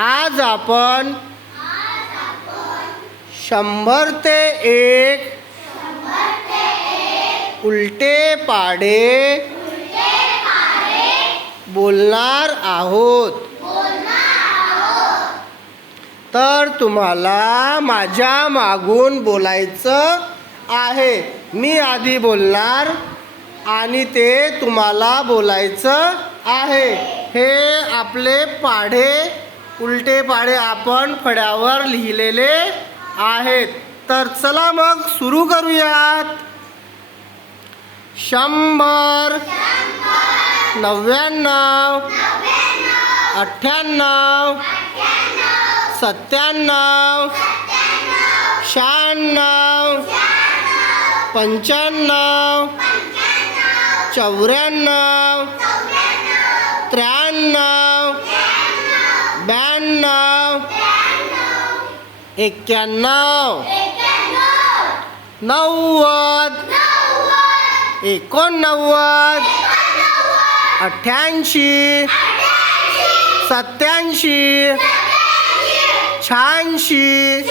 आज आपण 100 ते 1 उलटे पाढे बोलणार आहोत। तर तुम्हाला माझ्या मागून बोलायचं आहे। मी आधी बोलणार आणि ते तुम्हाला बोलायचं आहे। हे आपले पाढे उलटे पाढे आपण फळ्यावर लिहिलेले आहेत। तर चला मग सुरू करूयात। 100 99 98 97 96 95 94 93 92 91 90 89 88 87 86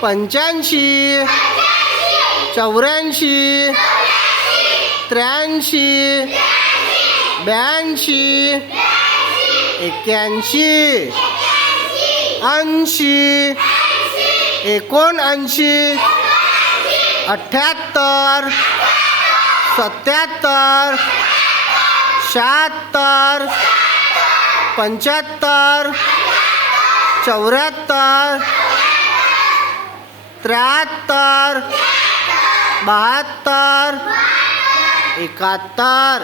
85 84 83 82 81 80 79 78 77 76 75 74 73 72 71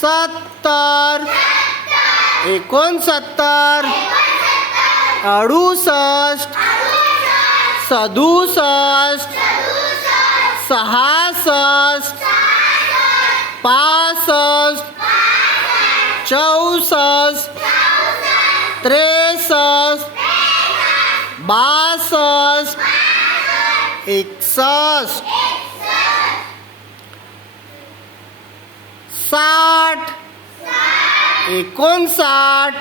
70 69 68 67 66 65 64 63 62 61 60 59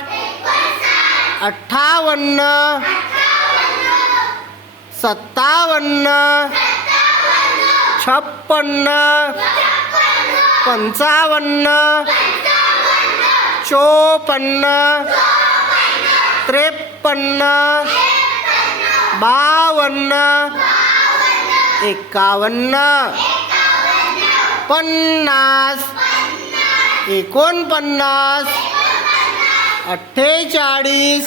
58 57 56 55 54 53 52 51 50 49 48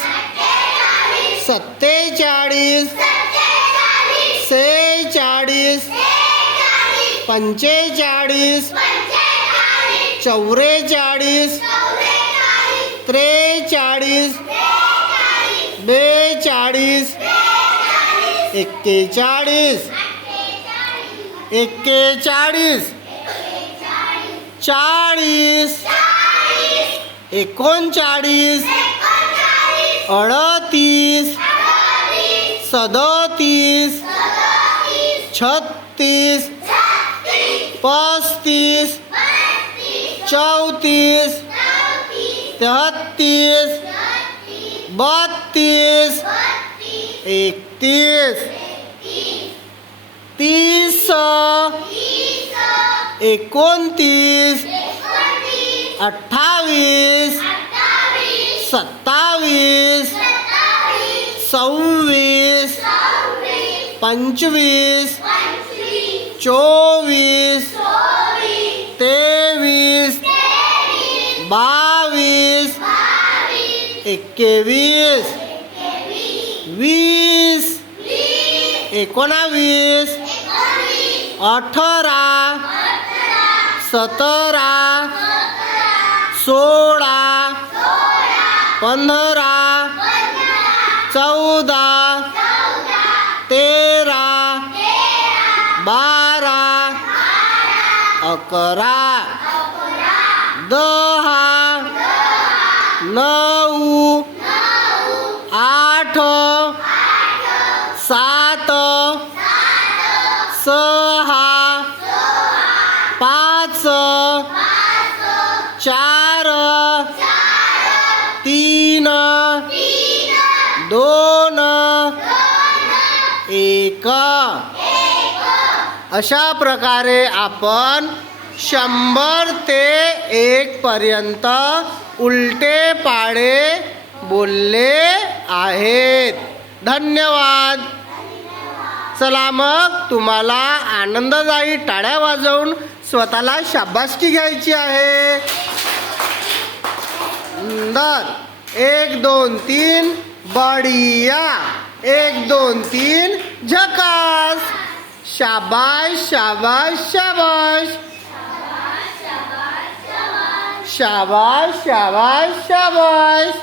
47 46 45 44 43 42 41 41 40 39 38 37 36 35 34 33 32 31 30 29 28 27 26 25 24 23 22 21 20 19 18 17 16 15 14 13 12 11 10 9 8 7 6 5 4 3 दोन, एक. अशा प्रकारे आपण 100 ते 1 पर्यंत उलटे पाढे बोलले आहेत. धन्यवाद. चला मग तुम्हाला आनंददायी टाळ्या वाजवून स्वतःला शाबासकी घ्यायची आहे. सुंदर. 1 2 3 बढिया. 1 2 3 झकास. शाबाश शाबाश शाबाश. शाबाश शाबाश शाबाश.